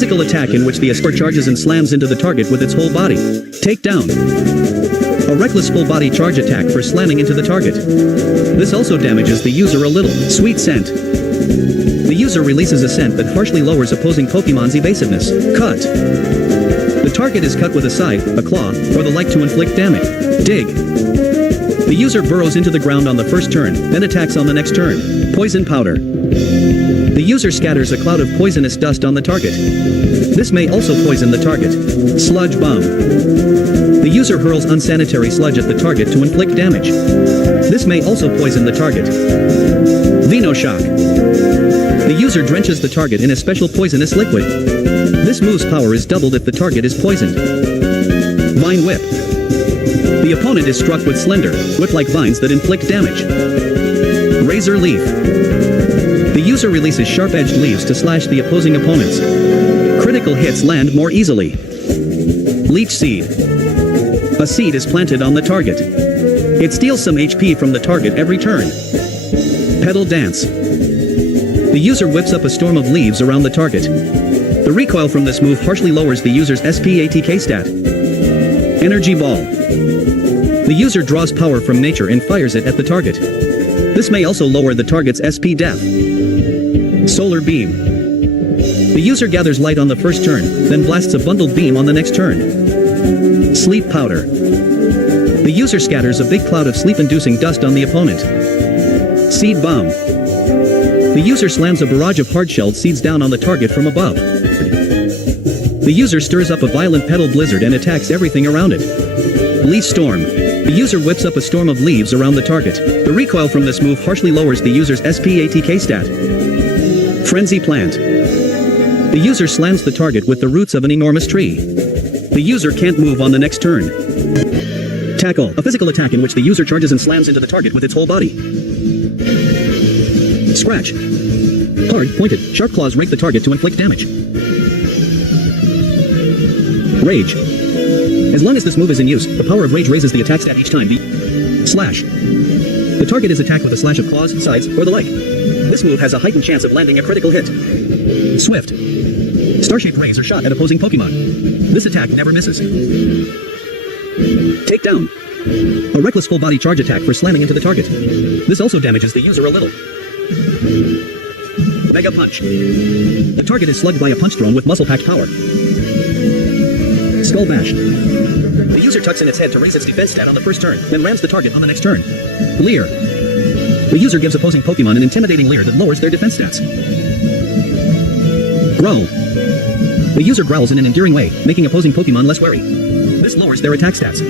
physical attack in which the escort charges and slams into the target with its whole body. Takedown. A reckless full-body charge attack for slamming into the target. This also damages the user a little. Sweet Scent. The user releases a scent that harshly lowers opposing Pokemon's evasiveness. Cut. The target is cut with a scythe, a claw, or the like to inflict damage. Dig. The user burrows into the ground on the first turn, then attacks on the next turn. Poison Powder. The user scatters a cloud of poisonous dust on the target. This may also poison the target. Sludge Bomb. The user hurls unsanitary sludge at the target to inflict damage. This may also poison the target. Venusaur. The user drenches the target in a special poisonous liquid. This move's power is doubled if the target is poisoned. Vine Whip. The opponent is struck with slender, whip-like vines that inflict damage. Razor Leaf. The user releases sharp-edged leaves to slash the opposing opponents. Critical hits land more easily. Leech Seed. A seed is planted on the target. It steals some HP from the target every turn. Petal Dance. The user whips up a storm of leaves around the target. The recoil from this move harshly lowers the user's SP/ATK stat. Energy Ball. The user draws power from nature and fires it at the target. This may also lower the target's SP def. Solar Beam. The user gathers light on the first turn, then blasts a bundled beam on the next turn. Sleep Powder. The user scatters a big cloud of sleep-inducing dust on the opponent. Seed Bomb. The user slams a barrage of hard-shelled seeds down on the target from above. The user stirs up a violent petal blizzard and attacks everything around it. Leaf Storm. The user whips up a storm of leaves around the target. The recoil from this move harshly lowers the user's SP/ATK stat. Frenzy Plant. The user slams the target with the roots of an enormous tree. The user can't move on the next turn. Tackle. A physical attack in which the user charges and slams into the target with its whole body. Scratch. Hard, pointed, sharp claws rake the target to inflict damage. Rage. As long as this move is in use, the power of Rage raises the attack stat each time. Slash. The target is attacked with a slash of claws, sides, or the like. This move has a heightened chance of landing a critical hit. Swift. Star-shaped rays are shot at opposing Pokemon. This attack never misses. Takedown. A reckless full-body charge attack for slamming into the target. This also damages the user a little. Mega Punch. The target is slugged by a punch thrown with muscle-packed power. Skull Bash. The user tucks in its head to raise its defense stat on the first turn, then rams the target on the next turn. Leer. The user gives opposing Pokemon an intimidating leer that lowers their defense stats. Growl. The user growls in an endearing way, making opposing Pokemon less wary. This lowers their attack stats.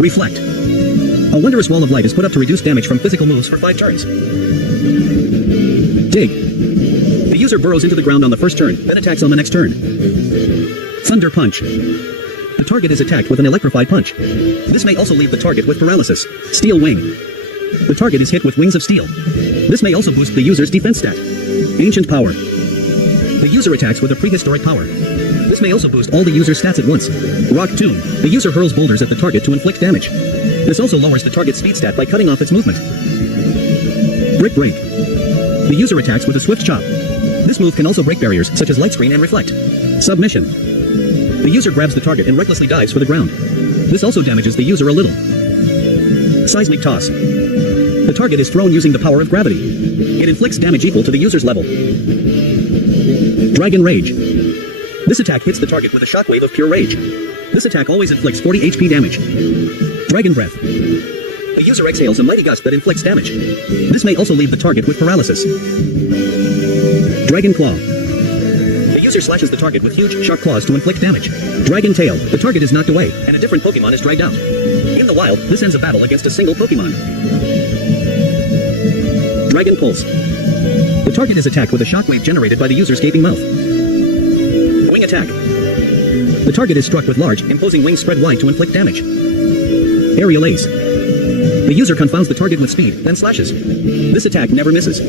Reflect. A wondrous wall of light is put up to reduce damage from physical moves for 5 turns. Dig. The user burrows into the ground on the first turn, then attacks on the next turn. Thunder Punch. The target is attacked with an electrified punch. This may also leave the target with paralysis. Steel Wing. The target is hit with wings of steel. This may also boost the user's defense stat. Ancient Power. The user attacks with a prehistoric power. This may also boost all the user's stats at once. Rock Tomb. The user hurls boulders at the target to inflict damage. This also lowers the target's speed stat by cutting off its movement. Brick Break. The user attacks with a swift chop. This move can also break barriers, such as light screen and reflect. Submission. The user grabs the target and recklessly dives for the ground. This also damages the user a little. Seismic Toss. The target is thrown using the power of gravity. It inflicts damage equal to the user's level. Dragon Rage. This attack hits the target with a shockwave of pure rage. This attack always inflicts 40 HP damage. Dragon Breath. The user exhales a mighty gust that inflicts damage. This may also leave the target with paralysis. Dragon Claw. The user slashes the target with huge, sharp claws to inflict damage. Dragon Tail. The target is knocked away, and a different Pokemon is dragged out. In the wild, this ends a battle against a single Pokemon. Dragon Pulse. The target is attacked with a shockwave generated by the user's gaping mouth. Wing Attack. The target is struck with large, imposing wings spread wide to inflict damage. Aerial Ace. The user confounds the target with speed, then slashes. This attack never misses.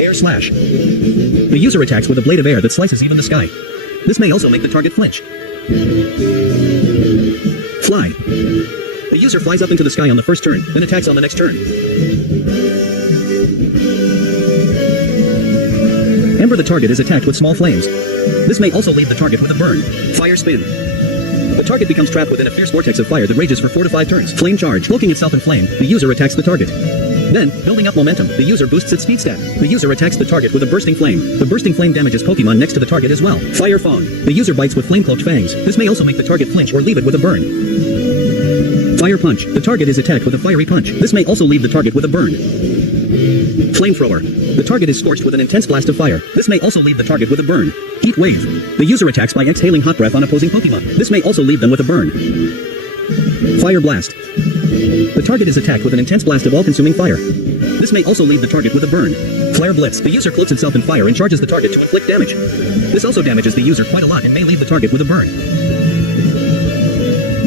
Air Slash. The user attacks with a blade of air that slices even the sky. This may also make the target flinch. Fly. The user flies up into the sky on the first turn, then attacks on the next turn. Amber, the target is attacked with small flames. This may also leave the target with a burn. Fire spin. The target becomes trapped within a fierce vortex of fire that rages for 4 to 5 turns. Flame charge. Cloaking itself in flame, the user attacks the target. Then, building up momentum, the user boosts its speed stat. The user attacks the target with a bursting flame. The bursting flame damages Pokémon next to the target as well. Fire Fawn. The user bites with flame-cloaked fangs. This may also make the target flinch or leave it with a burn. Fire Punch. The target is attacked with a fiery punch. This may also leave the target with a burn. Flamethrower. The target is scorched with an intense blast of fire. This may also leave the target with a burn. Heat Wave. The user attacks by exhaling hot breath on opposing Pokémon. This may also leave them with a burn. Fire Blast. The target is attacked with an intense blast of all-consuming fire. This may also leave the target with a burn. Flare Blitz. The user cloaks itself in fire and charges the target to inflict damage. This also damages the user quite a lot and may leave the target with a burn.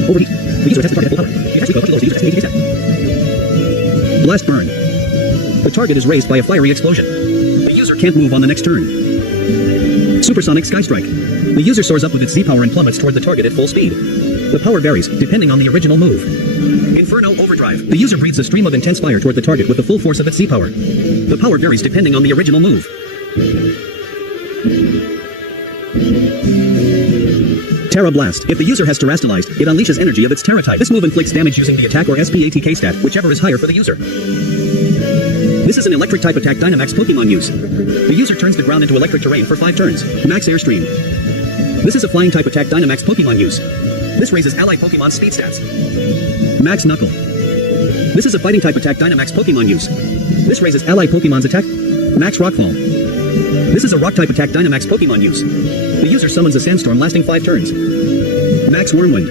Overheat. The user attacks the target at full power. The attack speed lowers the user's attack. Blast Burn. The target is raised by a fiery explosion. The user can't move on the next turn. Supersonic Sky Strike. The user soars up with its Z-power and plummets toward the target at full speed. The power varies, depending on the original move. Inferno Overdrive. The user breathes a stream of intense fire toward the target with the full force of its Z-power. The power varies depending on the original move. Terra Blast. If the user has terastallized, it unleashes energy of its Terra type. This move inflicts damage using the attack or SPATK stat, whichever is higher for the user. This is an electric type attack Dynamax Pokémon use. The user turns the ground into electric terrain for 5 turns. Max Airstream. This is a flying type attack Dynamax Pokémon use. This raises allied Pokémon's speed stats. Max Knuckle. This is a fighting type attack Dynamax Pokémon use. This raises allied Pokémon's attack. Max Rockfall. This is a rock type attack Dynamax Pokémon use. The user summons a sandstorm lasting 5 turns. Max Wormwind.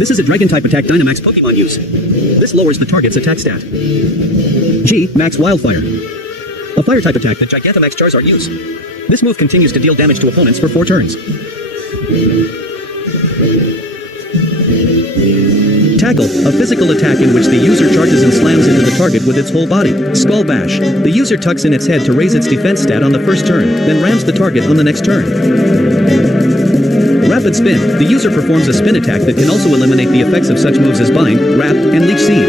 This is a dragon type attack Dynamax Pokémon use. This lowers the target's attack stat. G. Max Wildfire. A fire type attack that Gigantamax Charizard use. This move continues to deal damage to opponents for 4 turns. Tackle, a physical attack in which the user charges and slams into the target with its whole body. Skull Bash. The user tucks in its head to raise its defense stat on the first turn, then rams the target on the next turn. Rapid Spin. The user performs a spin attack that can also eliminate the effects of such moves as Bind, Wrap, and Leech Seed.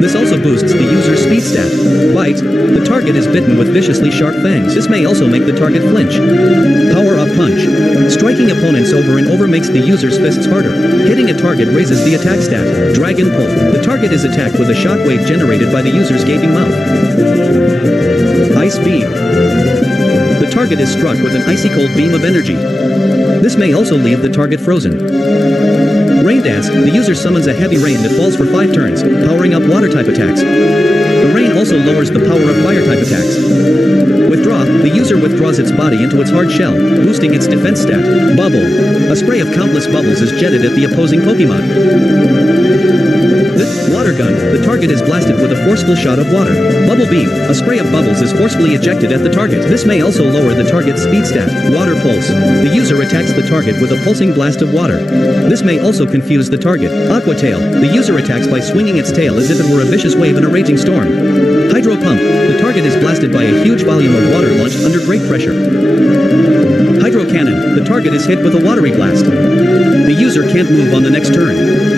This also boosts the user's speed stat. Bite. The target is bitten with viciously sharp fangs. This may also make the target flinch. Power-Up Punch. Striking opponents over and over makes the user's fists harder. Hitting a target raises the attack stat. Dragon Pull. The target is attacked with a shockwave generated by the user's gaping mouth. Ice Beam. The target is struck with an icy cold beam of energy. This may also leave the target frozen. Rain Dance. The user summons a heavy rain that falls for 5 turns, powering up water-type attacks. The rain also lowers the power of fire-type attacks. Withdraw. The user withdraws its body into its hard shell, boosting its defense stat. Bubble. A spray of countless bubbles is jetted at the opposing Pokémon. Water Gun. The target is blasted with a forceful shot of water. Bubble Beam. A spray of bubbles is forcefully ejected at the target. This may also lower the target's speed stat. Water Pulse. The user attacks the target with a pulsing blast of water. This may also confuse the target. Aqua Tail. The user attacks by swinging its tail as if it were a vicious wave in a raging storm. Hydro Pump. The target is blasted by a huge volume of water launched under great pressure. Hydro Cannon. The target is hit with a watery blast. The user can't move on the next turn.